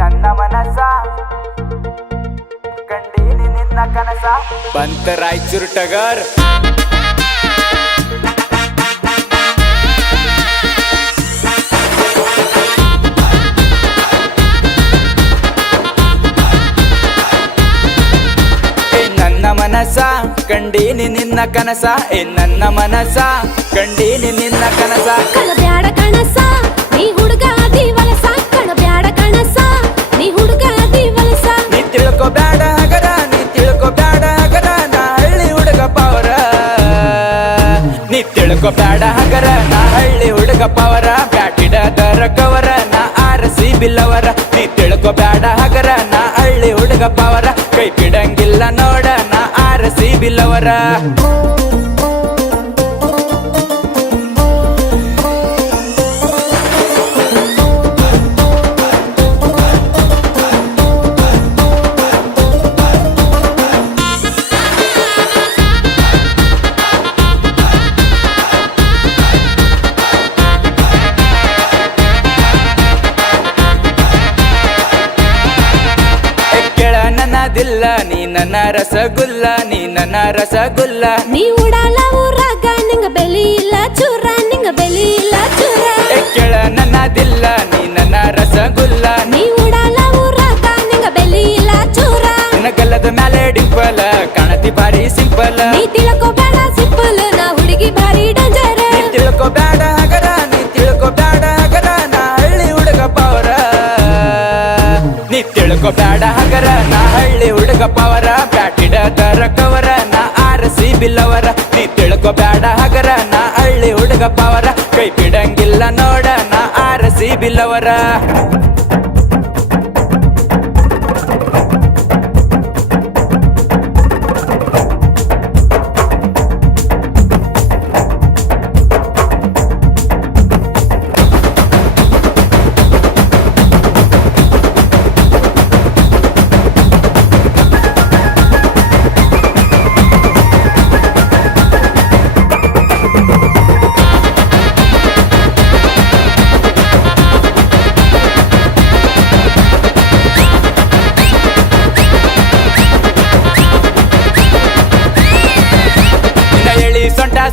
ನನ್ನ ಮನಸ ಕಂಡೀನಿ ನಿನ್ನ ಕನಸ ಬಂತ ರಾಯಚೂರು ಟಗರ್ ನನ್ನ ಮನಸ ಕಂಡೀನಿ ನಿನ್ನ ಕನಸ ನನ್ನ ಮನಸ ಕಂಡೀನಿ ನಿನ್ನ ಕನಸ ಕಳಬ್ಯಾಡ ಕಣಸ ನೀ ಹುಡುಗ ಅದಿ ವಲಸ ಕಳಬ್ಯಾಡ ಕಣಸ ನೀ ಹುಡುಗ ಅದಿ ವಲಸ ನೀ ತಿಳ್ಕೊಬ್ಯಾಡ ಹಗರ ನೀ ತಿಳ್ಕೊಬ್ಯಾಡ ಹಗರ ನಾ ಹಳ್ಳಿ ಹುಡುಗ ಪವರ ನೀ ತಿಳ್ಕೊಬ್ಯಾಡ ಹಗರ ನಾ ಹಳ್ಳಿ ಹುಡುಗ ಪವರ ಬ್ಯಾಟಿಡದರ ಕವರ ನಾ ಆರಸಿ ಬಿಲ್ಲವರ ನೀ ತಿಳ್ಕೊಬ್ಯಾಡ ಹಗರ ನಾ ಹಳ್ಳಿ ಹುಡುಗ ಪವರ ಕೈ ಬಿಡಂಗಿಲ್ಲ ನೋಡ ನಾ ಆರಸಿ ಬಿಲ್ಲವರ ನನ್ನದಿಲ್ಲ ನೀ ನನ್ನ ರಸಗುಲ್ಲ ನೀ ನನ್ನ ರಸಗುಲ್ಲ ನೀ ಉಡಾಲ ಊರಾಗ ನಿಂಗ ಬೆಲಿ ಇಲ್ಲ ಚೂರ ನಿಂಗ ಬೆಲಿ ಇಲ್ಲ ಚೂರ ಕೇಳ ನನ್ನದಿಲ್ಲ ನೀ ನನ್ನ ರಸಗುಲ್ಲ ನೀ ಉಡಾಲ ಊರಾಗ ನಿಂಗ ಬೆಲಿ ಇಲ್ಲ ಚೂರ ನಿನ್ನ ಗಲ್ಲದ ಮ್ಯಾಲೆ ಡಿಂಪಲ್ ಕಾಣತಿ ಭಾರಿ ಸಿಂಪಲ್ ನೀ ತಿಳ್ಕೊಬೇಡ ಸಿಂಪಲ್ ನಾ ಹುಡುಗಿ ಭಾರಿ ಡಂಜರ್ ನೀ ತಿಳ್ಕೊಬ್ಯಾಡ ಹಗರ ನೀ ತಿಳ್ಕೊಬ್ಯಾಡ ಹಗರ ನಾ ಹಳ್ಳಿ ಹುಡುಗ ಪವರ ನೀ ತಿಳ್ಕೊಬ್ಯಾಡ ಹಗರ ನಾ ಹಳ್ಳಿ ಹುಡುಗ ಪವರ ಬ್ಯಾಟಿಡದರ ಕವರ ನಾ ಆರಸಿ ಬಿಲ್ಲವರ ನೀ ತಿಳ್ಕೊಬ್ಯಾಡ ಹಗರ ನಾ ಹಳ್ಳಿ ಹುಡುಗ ಪವರ ಕೈ ಬಿಡಂಗಿಲ್ಲ ನೋಡ ನಾ ಆರಸಿ ಬಿಲ್ಲವರ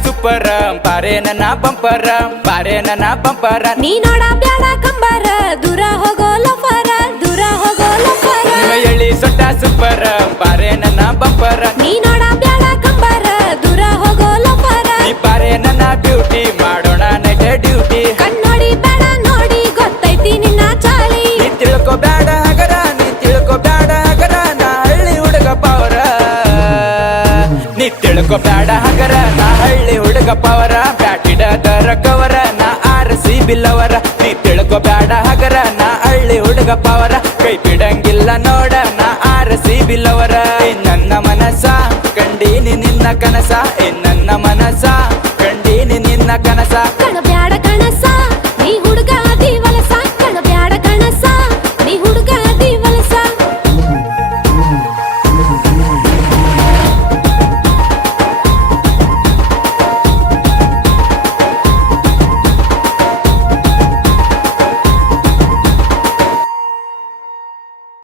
ಸೂಪರ್ ಬಾರೆ ನನ್ನ ಬಂಪರ ಬಾರೆ ನನ್ನ ಬಂಪರ ನೀ ನೋಡ ಬ್ಯಾಡ ಕಂಬಾರ ದೂರ ಹೋಗೋ ಲಫರ ದೂರ ಹೋಗೋ ಲಫರ ಎಳಿ ಸೊಟ್ಟ ಸೂಪರ್ ಬಾರೆ ನನ್ನ ಬಂಪರ ನೀ ನೋಡ ಬ್ಯಾಡ ಕಂಬಾರ ದೂರ ಹೋಗೋ ಲಫರ ನೀ ಬಾರೆ ನನ್ನ ಬ್ಯೂಟಿ ಮಾಡೋಣ ನೈಟ್ ಡ್ಯೂಟಿ ಕಣ್ಣೋಡಿ ಬೇಡ ನೋಡಿ ಗೊತ್ತೈತಿ ನಿನ್ನ ಚಾಳಿ ನೀ ತಿಳ್ಕೊಬ್ಯಾಡ ಹಗರ ನೀ ತಿಳ್ಕೊಬ್ಯಾಡ ಹಗರ ನಾ ಹಳ್ಳಿ ಹುಡುಗ ಪವರ ನೀ ತಿಳ್ಕೊಬ್ಯಾಡ ಹಗರ ನಾ ಹಳ್ಳಿ ಹುಡುಗ ಪವರ ಬ್ಯಾಟಿಡದರ ಕವರ ನಾ ಆರಸಿ ಬಿಲ್ಲವರ ನೀ ತಿಳ್ಕೊಬ್ಯಾಡ ಹಗರ ನಾ ಹಳ್ಳಿ ಹುಡುಗ ಪವರ ಕೈ ಬಿಡಂಗಿಲ್ಲ ನೋಡ ನಾ ಆರಸಿ ಬಿಲ್ಲವರ ನನ್ನ ಮನಸ ಕಂಡೀನಿ ನಿನ್ನ ಕನಸ ನನ್ನ ಮನಸ ಕಂಡೀನಿ ನಿನ್ನ ಕನಸ